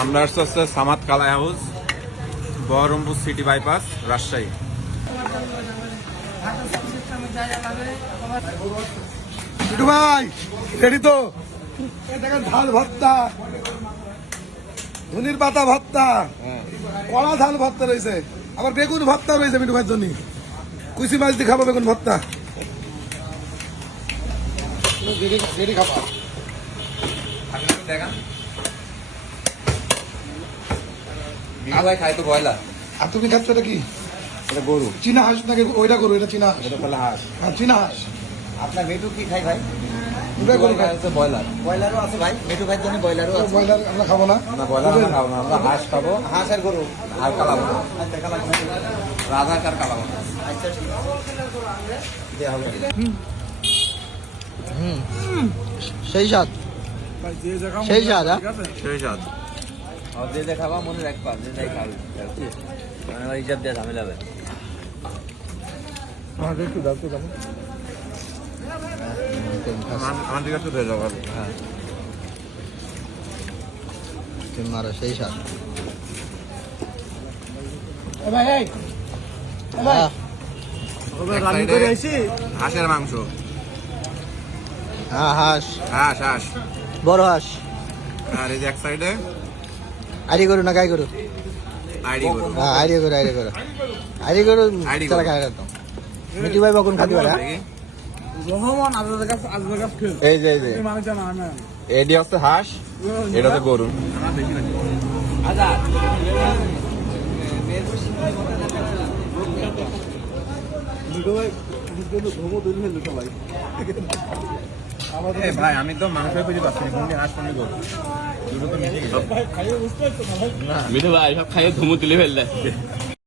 আমরা আসছি Samad Kalai house, Baharampur city bypass, Rajshahi. ভাই রেডি তো? দেখেন ঝাল ভর্তা, ধনির পাতা ভর্তা, কড়া ঝাল ভর্তা রয়েছে, আবার বেগুন ভর্তা রয়েছে মিঠু ভাইয়ের জন্য। কুচি মাছ দিয়ে খাবো বেগুন ভর্তা। রেডি খাবার দেখান। ভাই খাই তো ব্রয়লার। আর তুমি খাচ্ছ এটা কি? এটা গরু। চীনা হাঁস নাকি? ওইটা গরু, এটা চীনা হাঁস। এটা তাহলে হাঁস। হ্যাঁ চীনা হাঁস। আপনার মেটু কি খাই ভাই? ওটা গরু খায়। ব্রয়লার। ব্রয়লারও আছে ভাই, মেটু ভাইয়ের জন্য ব্রয়লারও আছে। ব্রয়লার আমরা খাবো না। না ব্রয়লার আমরা খাবো না, আমরা হাঁস খাবো হাঁস আর গরু। আর কালাবো। আচ্ছা কালা রাজা কার কালাবো। আচ্ছা ঠিক আছে, দেয়া হবে। সেই স্বাদ, সেই স্বাদ। সেই স্বাদ। আর যে যে খাবা মনে রাখবা, যে যাই খাবে মানে আমার হিসাব দিয়ে ঝামেলা হবে। আমার দিকে একটু দিয়ে যাবো। হ্যাঁ মারা সেই স্বাদ। হাঁসের মাংস। হ্যাঁ হাঁস, হাঁস হাঁস। বড় হাঁস। আর এই যে এক সাইডে আইডি করু না গাই করু? আইডি গরু। হ্যাঁ আইডি করু, আইডি করু, আইডি করু। আইডি তারা করু। খায় না তো। মিঠু ভাই বকুন খাবি ওরা? দেখি। এই যে এই যে এডি হচ্ছে হাঁস, এটা হচ্ছে গরু। ভাই আমি তো মাংসই খুঁজে পাচ্ছি না, কোনটি হাঁস কোনটি গরু, দুটো তো মিশে গেছে। মিঠু ভাই সব খাইয়ে ধুমু তুলে ফেললে।